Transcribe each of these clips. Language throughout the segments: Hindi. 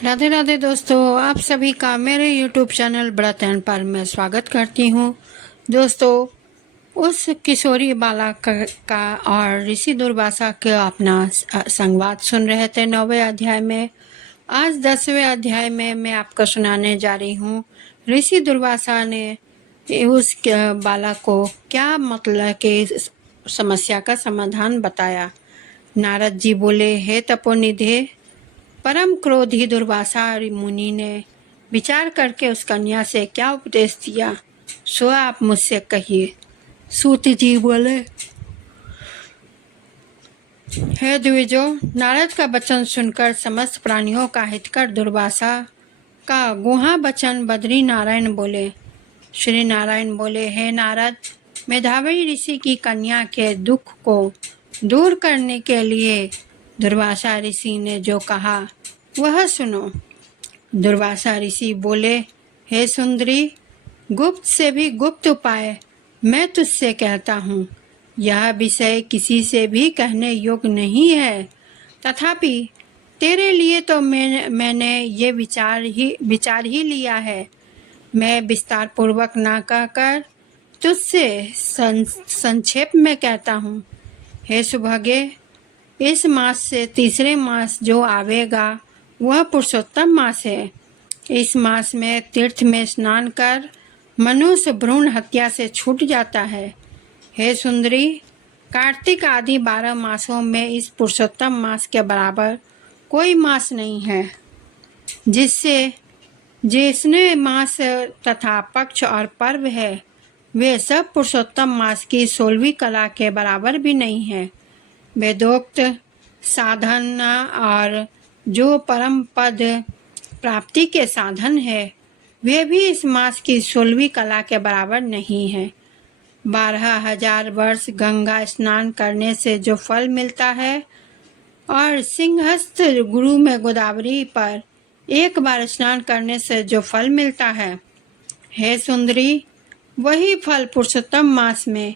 राधे राधे दोस्तों, आप सभी का मेरे YouTube चैनल ब्रत एंड पर मैं स्वागत करती हूँ। दोस्तों, उस किशोरी बालक का और ऋषि दुर्वासा के अपना संवाद सुन रहे थे 9वें अध्याय में। आज 10वें अध्याय में मैं आपको सुनाने जा रही हूँ ऋषि दुर्वासा ने उस बालक को क्या मतलब के समस्या का समाधान बताया। नारद जी बोले, हे तपोनिधे, परम क्रोधी दुर्वासा मुनि ने विचार करके उस कन्या से क्या उपदेश दिया, सो आप मुझसे कहिए। सूत जी बोले, हे द्विजो, नारद का वचन सुनकर समस्त प्राणियों का हितकर दुर्वासा का गुहा वचन बद्री नारायण बोले। श्री नारायण बोले, हे नारद, मेधावी ऋषि की कन्या के दुख को दूर करने के लिए दुर्वासा ऋषि ने जो कहा वह सुनो। दुर्वासा ऋषि बोले, हे सुंदरी, गुप्त से भी गुप्त उपाय मैं तुझसे कहता हूँ। यह विषय किसी से भी कहने योग्य नहीं है, तथापि तेरे लिए तो मैंने ये विचार ही लिया है। मैं विस्तार पूर्वक ना कहकर तुझसे संक्षेप में कहता हूँ। हे सुभगे, इस मास से तीसरे मास जो आवेगा वह पुरुषोत्तम मास है। इस मास में तीर्थ में स्नान कर मनुष्य भ्रूण हत्या से छूट जाता है। हे सुंदरी, कार्तिक आदि 12 मासों में इस पुरुषोत्तम मास के बराबर कोई मास नहीं है। जिसने मास तथा पक्ष और पर्व है वे सब पुरुषोत्तम मास की 16वीं कला के बराबर भी नहीं है। वेदोक्त साधना और जो परम पद प्राप्ति के साधन है वे भी इस मास की 16वीं कला के बराबर नहीं है। 12,000 वर्ष गंगा स्नान करने से जो फल मिलता है और सिंहस्थ गुरु में गोदावरी पर एक बार स्नान करने से जो फल मिलता है, हे सुंदरी, वही फल पुरुषोत्तम मास में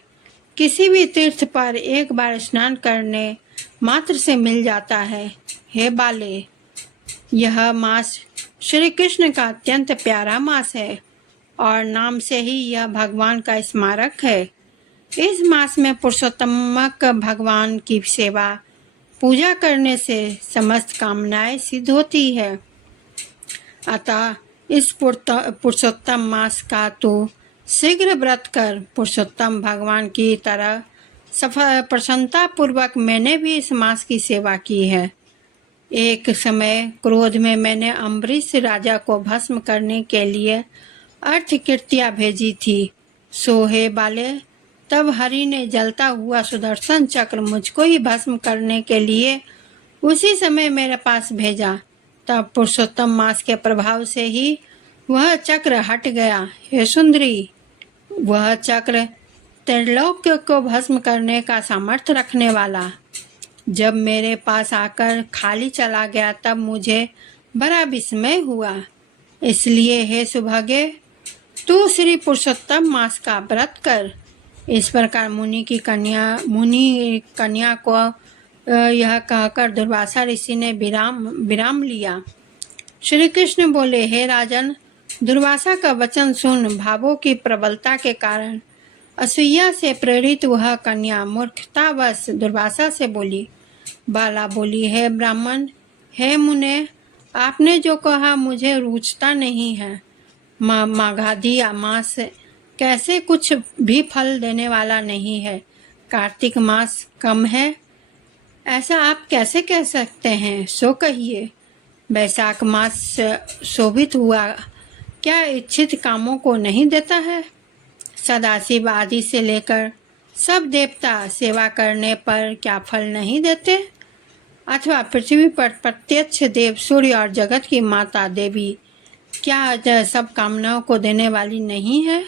किसी भी तीर्थ पर एक बार स्नान करने मात्र से मिल जाता है। हे बाले, यह मास श्री कृष्ण का अत्यंत प्यारा मास है और नाम से ही यह भगवान का स्मारक है। इस मास में पुरुषोत्तमक भगवान की सेवा पूजा करने से समस्त कामनाएं सिद्ध होती है। अतः इस पुरुषोत्तम मास का तो शीघ्र व्रत कर पुरुषोत्तम भगवान की तरह प्रसन्नता पूर्वक मैंने भी इस मास की सेवा की है। एक समय क्रोध में मैंने अम्बरीश राजा को भस्म करने के लिए अर्थकृत्या भेजी थी। सो हे बाले, तब हरि ने जलता हुआ सुदर्शन चक्र मुझको ही भस्म करने के लिए उसी समय मेरे पास भेजा। तब पुरुषोत्तम मास के प्रभाव से ही वह चक्र हट गया। हे सुंदरी, वह चक्र त्रिलोक्य को भस्म करने का सामर्थ्य रखने वाला जब मेरे पास आकर खाली चला गया तब मुझे बड़ा विस्मय हुआ। इसलिए हे सुभगे, तू श्री पुरुषोत्तम मास का व्रत कर। इस प्रकार मुनि कन्या को यह कहकर दुर्वासा ऋषि ने विराम लिया। श्री कृष्ण बोले, हे राजन, दुर्वासा का वचन सुन। भावों की प्रबलता के कारण असूया से प्रेरित वह कन्या मूर्खतावश दुर्वासा से बोली। बाला बोली, हे ब्राह्मण, हे मुने, आपने जो कहा मुझे रुचता नहीं है। माघादी मास कैसे कुछ भी फल देने वाला नहीं है। कार्तिक मास कम है, ऐसा आप कैसे कह सकते हैं? सो कहिए। वैशाख मास शोभित हुआ क्या इच्छित कामों को नहीं देता है? सदाशिव आदि से लेकर सब देवता सेवा करने पर क्या फल नहीं देते? अथवा पृथ्वी पर प्रत्यक्ष देव सूर्य और जगत की माता देवी क्या सब कामनाओं को देने वाली नहीं है?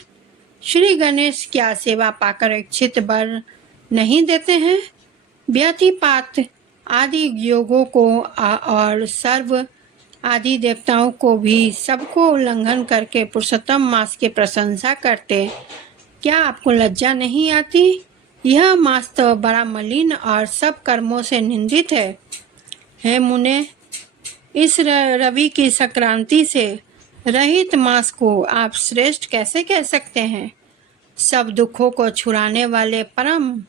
श्री गणेश क्या सेवा पाकर इच्छित वर नहीं देते हैं? व्यतिपात आदि योगों को और सर्व आदि देवताओं को भी सबको उल्लंघन करके पुरुषोत्तम मास की प्रशंसा करते, क्या आपको लज्जा नहीं आती? यह मास तो बड़ा मलिन और सब कर्मों से निंदित है। हे मुने, इस रवि की संक्रांति से रहित मास को आप श्रेष्ठ कैसे कह सकते हैं? सब दुखों को छुड़ाने वाले परम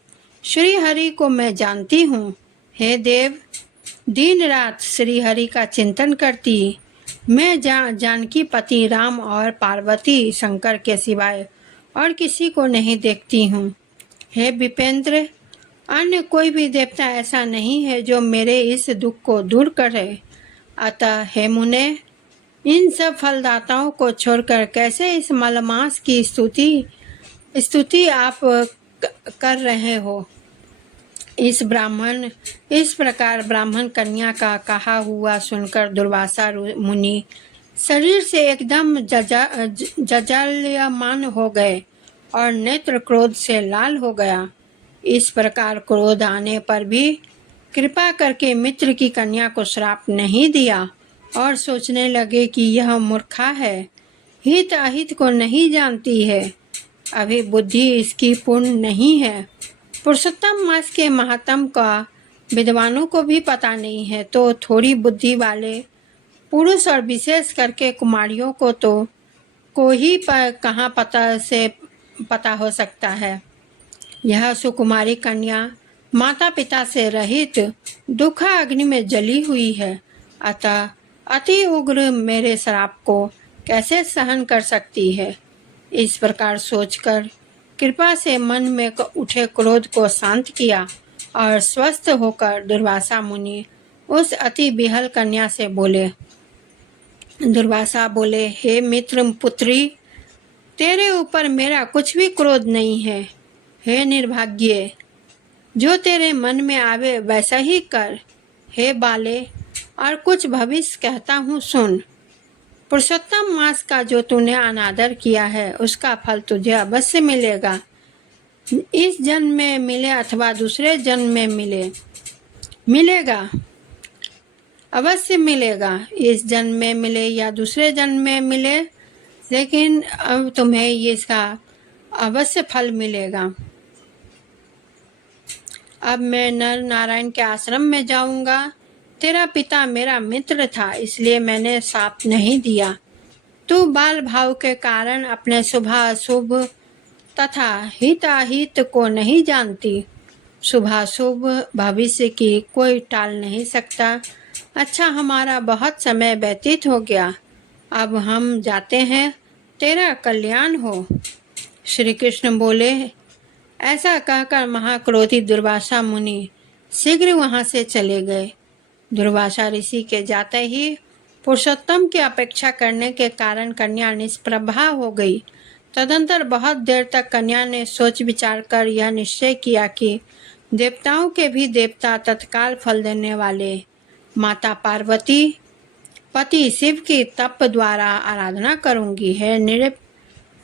श्री हरि को मैं जानती हूँ। हे देव, दिन रात श्री हरि का चिंतन करती मैं जानकी पति राम और पार्वती शंकर के सिवाय और किसी को नहीं देखती हूँ। हे विपेंद्र, अन्य कोई भी देवता ऐसा नहीं है जो मेरे इस दुख को दूर करे। अतः हे मुने, इन सब फलदाताओं को छोड़कर कैसे इस मलमास की स्तुति आप कर रहे हो? इस प्रकार ब्राह्मण कन्या का कहा हुआ सुनकर दुर्वासा मुनि शरीर से एकदम जजाल्यमान हो गए और नेत्र क्रोध से लाल हो गया। इस प्रकार क्रोध आने पर भी कृपा करके मित्र की कन्या को श्राप नहीं दिया और सोचने लगे कि यह मूर्खा है, हित अहित को नहीं जानती है, अभी बुद्धि इसकी पूर्ण नहीं है। पुरुषोत्तम मास के महात्म का विद्वानों को भी पता नहीं है, तो थोड़ी बुद्धि वाले पुरुष और विशेष करके कुमारियों को ही कहाँ पता हो सकता है। यह सुकुमारी कन्या माता पिता से रहित दुखा अग्नि में जली हुई है, अतः अति उग्र मेरे श्राप को कैसे सहन कर सकती है? इस प्रकार सोचकर कृपा से मन में उठे क्रोध को शांत किया और स्वस्थ होकर दुर्वासा मुनि उस अति बिहल कन्या से बोले। दुर्वासा बोले, हे मित्र पुत्री, तेरे ऊपर मेरा कुछ भी क्रोध नहीं है। हे निर्भाग्य, जो तेरे मन में आवे वैसा ही कर। हे बाले, और कुछ भविष्य कहता हूँ सुन। पुरुषोत्तम मास का जो तूने अनादर किया है उसका फल तुझे अवश्य मिलेगा। इस जन्म में मिले अथवा दूसरे जन्म में मिलेगा, अवश्य मिलेगा। इस जन्म में मिले या दूसरे जन्म में मिले, लेकिन अब तुम्हें इसका अवश्य फल मिलेगा। अब मैं नर नारायण के आश्रम में जाऊंगा। तेरा पिता मेरा मित्र था, इसलिए मैंने शाप नहीं दिया। तू बाल भाव के कारण अपने शुभाशुभ तथा हिताहित को नहीं जानती। शुभाशुभ भविष्य की कोई टाल नहीं सकता। अच्छा, हमारा बहुत समय व्यतीत हो गया, अब हम जाते हैं, तेरा कल्याण हो। श्री कृष्ण बोले। ऐसा कहकर महाक्रोधी दुर्वासा मुनि शीघ्र वहां से चले गए। दुर्वासा ऋषि के जाते ही पुरुषोत्तम की अपेक्षा करने के कारण कन्या निष्प्रभा हो गई। तदंतर बहुत देर तक कन्या ने सोच विचार कर यह निश्चय किया कि देवताओं के भी देवता तत्काल फल देने वाले माता पार्वती पति शिव की तप द्वारा आराधना करूंगी। है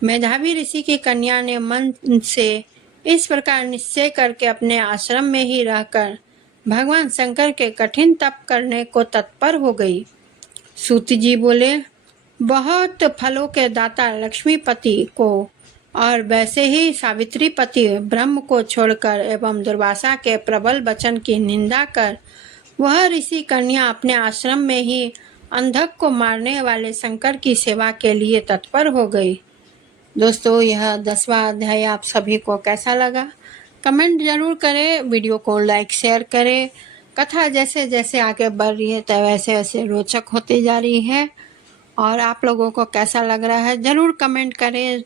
मेधावी ऋषि की कन्या ने मन से इस प्रकार निश्चय करके अपने आश्रम में ही रहकर भगवान शंकर के कठिन तप करने को तत्पर हो गई। सूत जी बोले, बहुत फलों के दाता लक्ष्मीपति को और वैसे ही सावित्री पति ब्रह्म को छोड़कर एवं दुर्वासा के प्रबल वचन की निंदा कर वह ऋषि कन्या अपने आश्रम में ही अंधक को मारने वाले शंकर की सेवा के लिए तत्पर हो गई। दोस्तों, यह 10वां अध्याय आप सभी को कैसा लगा कमेंट जरूर करें। वीडियो को लाइक शेयर करें। कथा जैसे जैसे आगे बढ़ रही है तो वैसे वैसे रोचक होती जा रही है। और आप लोगों को कैसा लग रहा है ज़रूर कमेंट करें।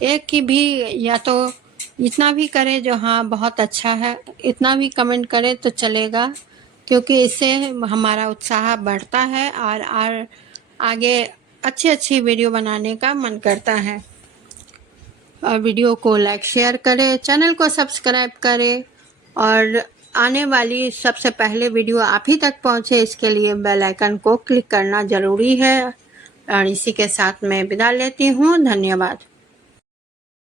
एक की भी या तो इतना भी करें जो हाँ बहुत अच्छा है, इतना भी कमेंट करें तो चलेगा, क्योंकि इससे हमारा उत्साह बढ़ता है और आगे अच्छी वीडियो बनाने का मन करता है। और वीडियो को लाइक शेयर करें, चैनल को सब्सक्राइब करें और आने वाली सबसे पहले वीडियो आप ही तक पहुंचे इसके लिए बेल आइकन को क्लिक करना ज़रूरी है। और इसी के साथ मैं विदा लेती हूँ। धन्यवाद।